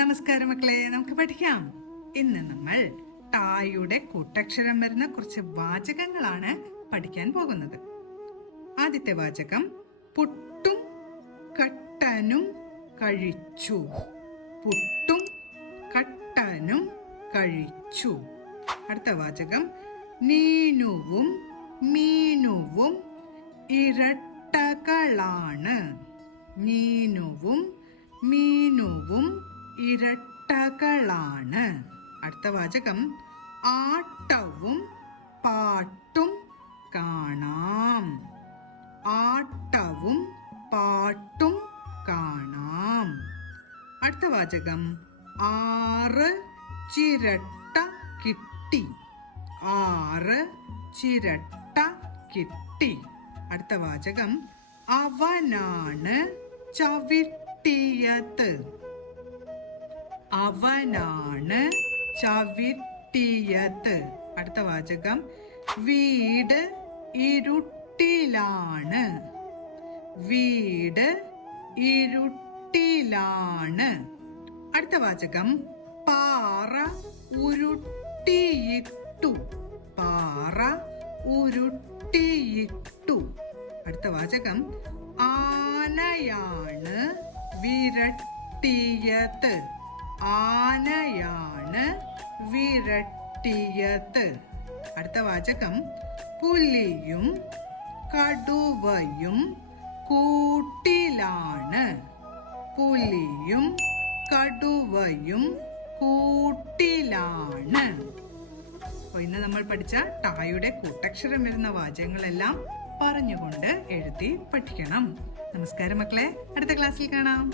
നമസ്കാരം മക്കളെ, നമുക്ക് പഠിക്കാം. ഇന്ന് നമ്മൾ ടായുടെ കൂട്ടക്ഷരം വരുന്ന കുറച്ച് വാചകങ്ങളാണ് പഠിക്കാൻ പോകുന്നത്. ആദ്യത്തെ വാചകം പുട്ടും കട്ടനും കഴിച്ചു. പുട്ടും കട്ടനും കഴിച്ചു. അടുത്ത വാചകം നീനുവും മീനുവും ഇരട്ടകളാണ്. നീനുവും മീനുവും ഇരട്ടകളാണ്. അടുത്ത വാചകം ആട്ടവും പാട്ടും കാണാം. ആട്ടവും പാട്ടും കാണാം. അടുത്ത വാചകം 6 ചിരട്ട കിട്ടി. 6 ചിരട്ട കിട്ടി. അടുത്ത വാചകം അവനാണ് ചവിട്ടിയത്. അവനാണ് ചവിട്ടിയത്. അടുത്ത വാചകം വീട് ഇരുട്ടിലാണ്. വീട് ഇരുട്ടിലാണ്. അടുത്ത വാചകം പാറ ഉരുട്ടിയിട്ടു. പാറ ഉരുട്ടിയിട്ടു. അടുത്ത വാചകം ആനയാണ് വിരട്ടിയത്. ആനയാണ് വിരട്ടിയത്. അടുത്ത വാചകം പുലിയും കടുവയും കൂട്ടിലാണ്. പുലിയും കടുവയും കൂട്ടിലാണ്. ഇന്ന് നമ്മൾ പഠിച്ച ടായുടെ കൂട്ടക്ഷരം വരുന്ന വാചകങ്ങളെല്ലാം പറഞ്ഞുകൊണ്ട് എഴുതി പഠിക്കണം. നമസ്കാരം മക്കളെ, അടുത്ത ക്ലാസ്സിൽ കാണാം.